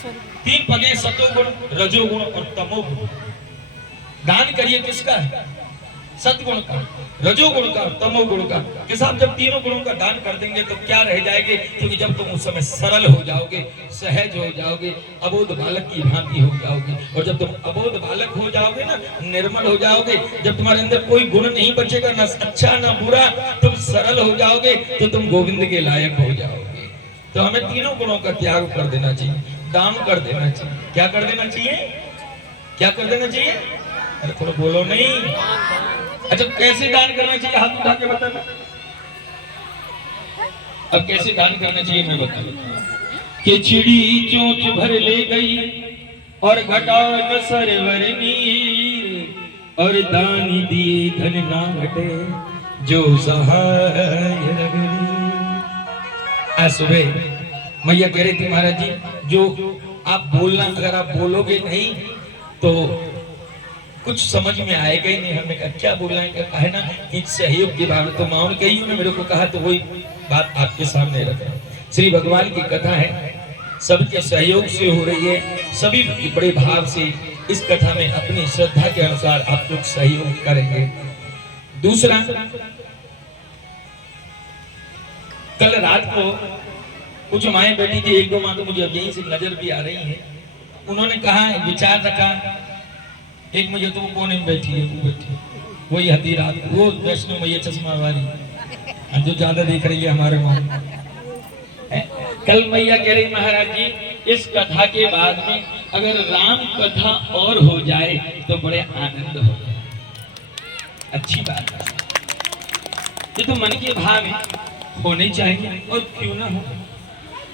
तीन पगे सतोगुण, रजोगुण और तमोगुण। दान करिए किसका है? सतगुण का, रजोगुण का, तमोगुण का। कि साहब जब तीनों गुणों का दान कर देंगे तो क्या रह जाएंगे? क्योंकि जब तुम उस समय सरल हो जाओगे, सहज हो जाओगे, अबोध बालक की भांति हो जाओगे। और जब तुम अबोध बालक हो जाओगे ना, निर्मल हो जाओगे, जब तुम्हारे अंदर कोई गुण नहीं बचेगा, ना अच्छा ना बुरा, तुम सरल हो जाओगे, तो तुम गोविंद के लायक हो जाओगे। तो हमें तीनों गुणों का त्याग कर देना चाहिए, दान कर देना चाहिए। क्या कर देना चाहिए? क्या कर देना चाहिए? अरे थोड़ा बोलो नहीं। अच्छा कैसे दान करना चाहिए? हाथ उठा के बताना। अब कैसे दान करना चाहिए मैं बता दूं। कि चिड़ी चोंच भर ले गई और घटा न सरवर नीर, और दानी दिए धन ना घटे जो सहाय रगनी। आज सुबह मैया कह रही थी महाराज जी, जो आप बोलना, अगर आप बोलोगे नहीं तो कुछ समझ में आएगा ही नहीं। हमने कहा क्या बोलना है? क्या है ना कि सहयोग की भावना। तो माँ ने कही ने मेरे को कहा, तो वही बात आपके सामने रखा। श्री भगवान की कथा है, सबके सहयोग से हो रही है, सभी बड़े भाव से इस कथा में अपनी श्रद्धा के अनुसार आप लोग सहयोग करेंगे। दूसरा, कल रात को कुछ माएँ बैठी थी, एक दो माँ तो मुझे अब यहीं से नजर भी आ रही है। उन्होंने कहा, विचार रखा, एक मुझे तो वो कोने में बैठी है, वो बैठी वही हती रात, वो वैष्णो मैया चश्मा वाली जो ज्यादा देख रही है हमारे वहां। कल मैया कह रही महाराज जी, इस कथा के बाद में अगर राम कथा और हो जाए तो बड़े आनंद हो जाए। अच्छी बात है, ये तो मन के भाव है, होने चाहिए और क्यों ना हो।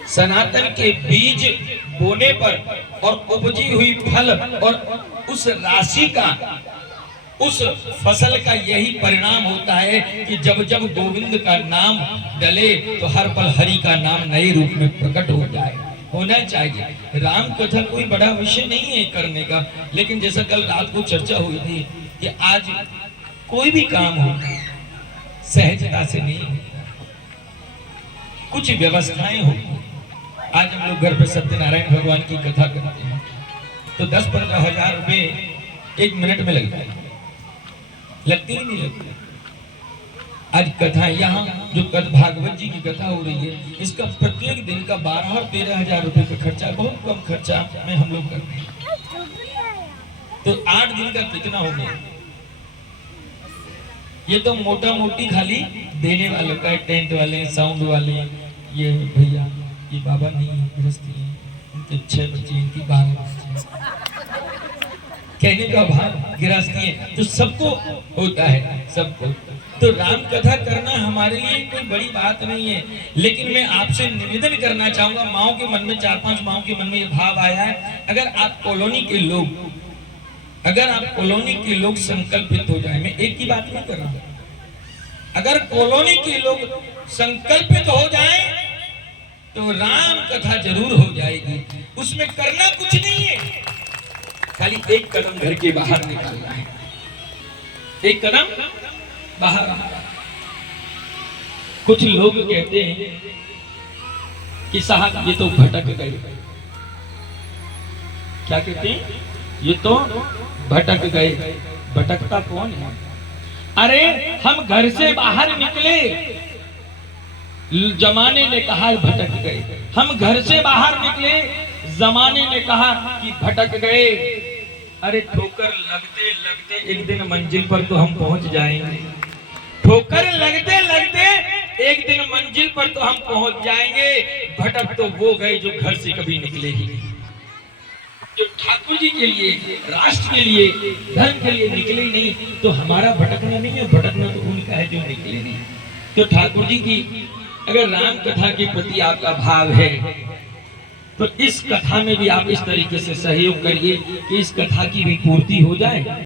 सनातन के बीज बोने पर और उपजी हुई फल और उस राशि का, उस फसल का यही परिणाम होता है कि जब जब गोविंद का नाम डले तो हर पल हरि का नाम नए रूप में प्रकट हो जाए। होना चाहिए। राम कथा कोई बड़ा विषय नहीं है करने का, लेकिन जैसा कल रात को चर्चा हुई थी कि आज कोई भी काम हो सहजता से नहीं, कुछ व्यवस्थाएं होती। आज हम लोग घर पे सत्यनारायण भगवान की कथा करते हैं तो 10-15 हजार रुपए एक मिनट में लगता है, लगती ही नहीं लगती। आज कथा यहाँ जो भागवत जी की कथा हो रही है, इसका प्रत्येक दिन का 12 और 13 हजार रुपए का खर्चा, बहुत कम खर्चा में हम लोग करते हैं। तो 8 दिन का कितना हो गया? ये तो मोटा मोटी खाली देने वालों का, टेंट वाले, साउंड वाले, ये भैया, ये बाबा नहीं है, गृहस्थी है, इनके 6 बच्चे, इनकी 12 बच्चे, कहने का भाव गृहस्थी है, तो सबको होता है, सबको। तो राम कथा करना हमारे लिए कोई बड़ी बात नहीं है, लेकिन मैं आपसे निवेदन करना चाहूंगा, माओ के मन में, 4-5 माओ के मन में ये भाव आया है, अगर आप कॉलोनी के लोग, अगर आप कॉलोनी के लोग संकल्पित हो जाए, मैं एक की बात नहीं कर रहा हूं, अगर कॉलोनी के लोग संकल्पित हो जाए तो राम कथा जरूर हो जाएगी। उसमें करना कुछ नहीं है, खाली एक कदम घर के बाहर निकालना है, एक कदम बाहर। कुछ लोग कहते हैं कि साहब ये तो भटक गए। क्या कहते हैं? ये तो भटक गए। भटकता कौन है? अरे हम घर से बाहर निकले, जमाने ने कहा भटक गए। हम घर से बाहर निकले, जमाने ने कहा कि भटक गए। अरे ठोकर लगते लगते एक दिन मंजिल पर तो हम पहुंच जाएंगे। ठोकर लगते लगते एक दिन मंजिल पर तो हम पहुंच जाएंगे। भटक तो वो गए जो घर से कभी निकले ही नहीं, जो ठाकुर जी के लिए, राष्ट्र के लिए, धर्म के लिए निकले ही नहीं। तो हमारा भटकना नहीं है, भटकना तो उनका है जो निकले नहीं। तो ठाकुर जी की अगर राम कथा के प्रति आपका भाव है तो इस कथा में भी आप इस तरीके से सहयोग करिए कि इस कथा की भी पूर्ति हो जाए।